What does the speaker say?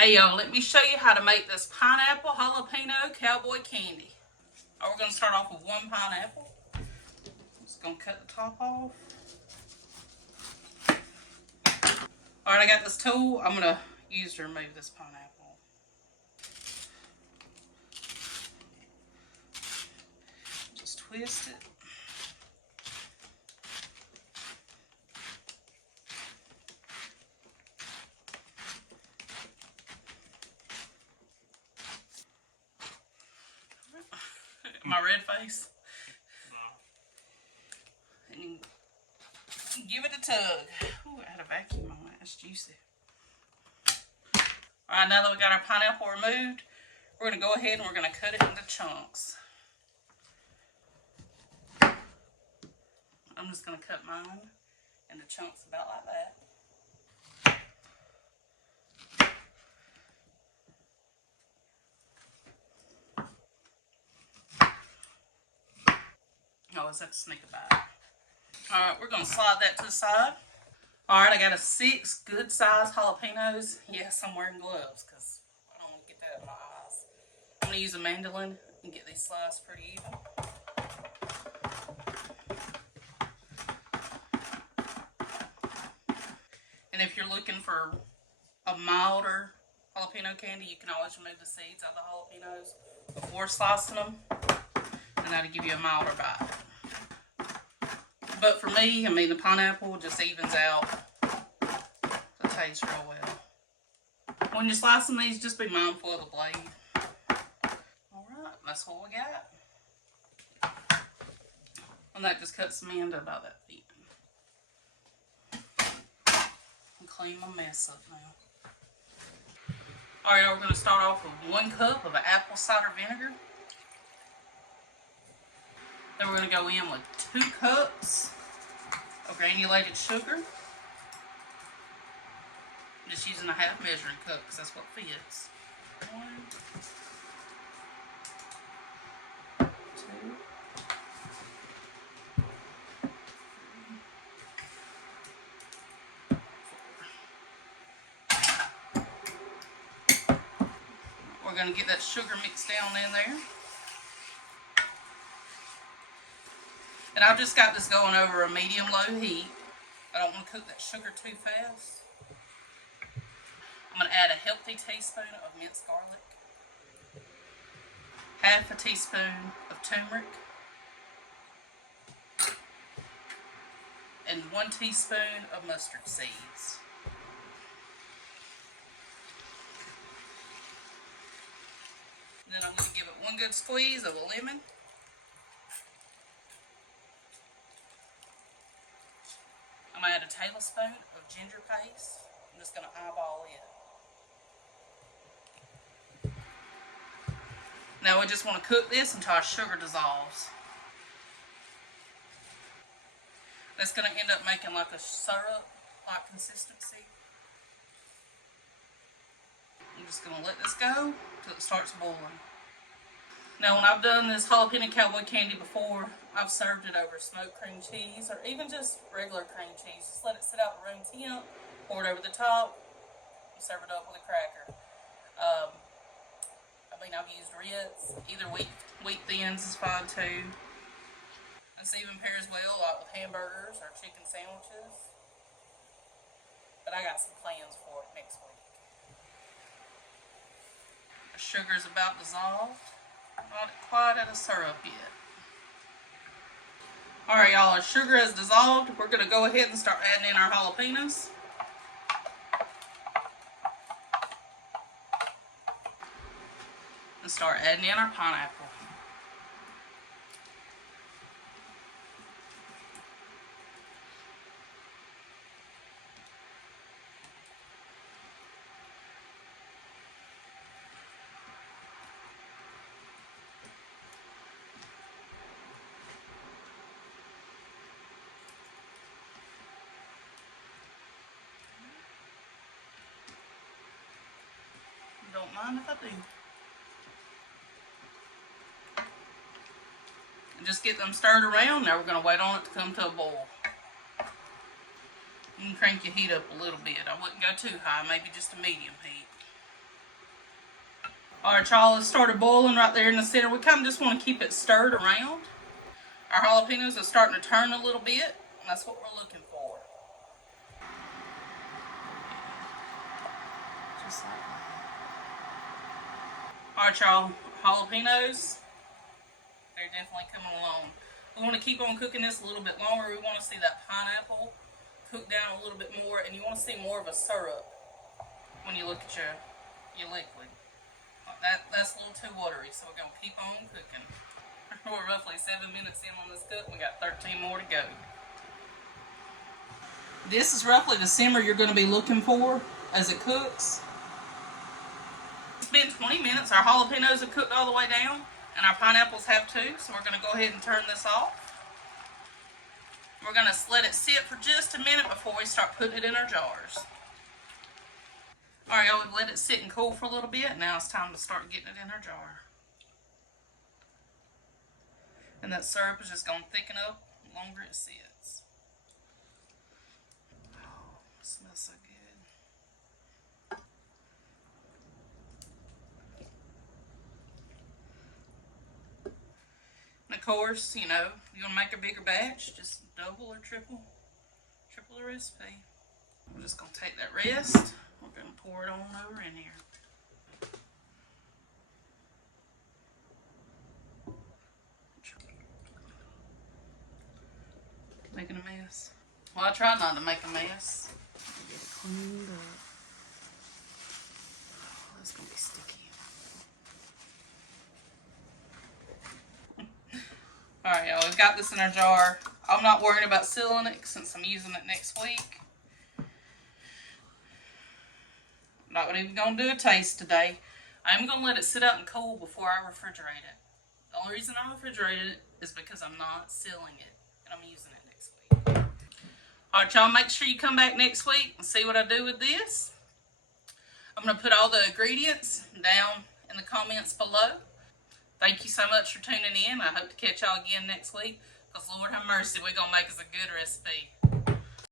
Hey y'all, let me show you how to make this pineapple jalapeno cowboy candy. We're going to start off with one pineapple. I'm just going to cut the top off. Alright, I got this tool I'm going to use to remove this pineapple. Just twist it. My red face. And you give it a tug. Ooh, I had a vacuum on it. That's juicy. Alright, now that we got our pineapple removed, we're going to go ahead and we're going to cut it into chunks. I'm just going to cut mine into chunks about like that. Always have to sneak a bite. Alright, we're going to slide that to the side. Alright, I got 6 good sized jalapenos. Yes, I'm wearing gloves because I don't want to get that in my eyes. I'm going to use a mandolin and get these sliced pretty even. And if you're looking for a milder jalapeno candy, you can always remove the seeds out of the jalapenos before slicing them. And that'll give you a milder bite. But for me, I mean, the pineapple just evens out the taste real well. When you're slicing these, just be mindful of the blade. Alright, that's what we got. And that just cuts me into about that thick. And clean my mess up now. Alright, we're going to start off with 1 cup of apple cider vinegar. Then we're going to go in with 2 cups of granulated sugar. I'm just using a half measuring cup because that's what fits. 1, 2, 4. We're going to get that sugar mixed down in there. And I've just got this going over a medium-low heat. I don't want to cook that sugar too fast. I'm going to add a healthy teaspoon of minced garlic, half a teaspoon of turmeric, and 1 teaspoon of mustard seeds. Then I'm going to give it 1 good squeeze of a lemon. I'm going to add a tablespoon of ginger paste. I'm just going to eyeball it. Now we just want to cook this until our sugar dissolves. That's going to end up making like a syrup-like consistency. I'm just going to let this go until it starts boiling. Now when I've done this jalapeno cowboy candy before, I've served it over smoked cream cheese or even just regular cream cheese. Just let it sit out at room temp, pour it over the top, and serve it up with a cracker. I've used Ritz, either wheat thins is fine too. This even pairs well like with hamburgers or chicken sandwiches. But I got some plans for it next week. The sugar is about dissolved. Not quite at a syrup yet. Alright y'all, our sugar has dissolved. We're going to go ahead and start adding in our jalapenos. And start adding in our pineapple. Don't mind if I do. And just get them stirred around. Now we're going to wait on it to come to a boil. You can crank your heat up a little bit. I wouldn't go too high, maybe just a medium heat. Alright, y'all, it started boiling right there in the center. We kind of just want to keep it stirred around. Our jalapenos are starting to turn a little bit, and that's what we're looking for. Just like that. Alright, y'all, jalapenos, they're definitely coming along. We want to keep on cooking this a little bit longer. We want to see that pineapple cook down a little bit more, and you want to see more of a syrup when you look at your liquid. That's a little too watery, so we're going to keep on cooking. We're roughly 7 minutes in on this cook. We got 13 more to go. This is roughly the simmer you're going to be looking for as it cooks. It's been 20 minutes. Our jalapenos have cooked all the way down, and our pineapples have too, so we're going to go ahead and turn this off. We're going to let it sit for just a minute before we start putting it in our jars. Alright, y'all, we've let it sit and cool for a little bit. Now it's time to start getting it in our jar. And that syrup is just going to thicken up the longer it sits. Oh, it smells so good. And of course, you know, you want to make a bigger batch, just double or triple the recipe. We're just going to take that rest. We're going to pour it on over in here. Making a mess. Well, I try not to make a mess. Get it cleaned up. Oh, that's going to be sticky. Alright, y'all, we've got this in our jar. I'm not worrying about sealing it since I'm using it next week. I'm not even going to do a taste today. I'm going to let it sit out and cool before I refrigerate it. The only reason I refrigerate it is because I'm not sealing it, and I'm using it next week. Alright, y'all, make sure you come back next week and see what I do with this. I'm going to put all the ingredients down in the comments below. Thank you so much for tuning in. I hope to catch y'all again next week, because Lord have mercy, we're going to make us a good recipe.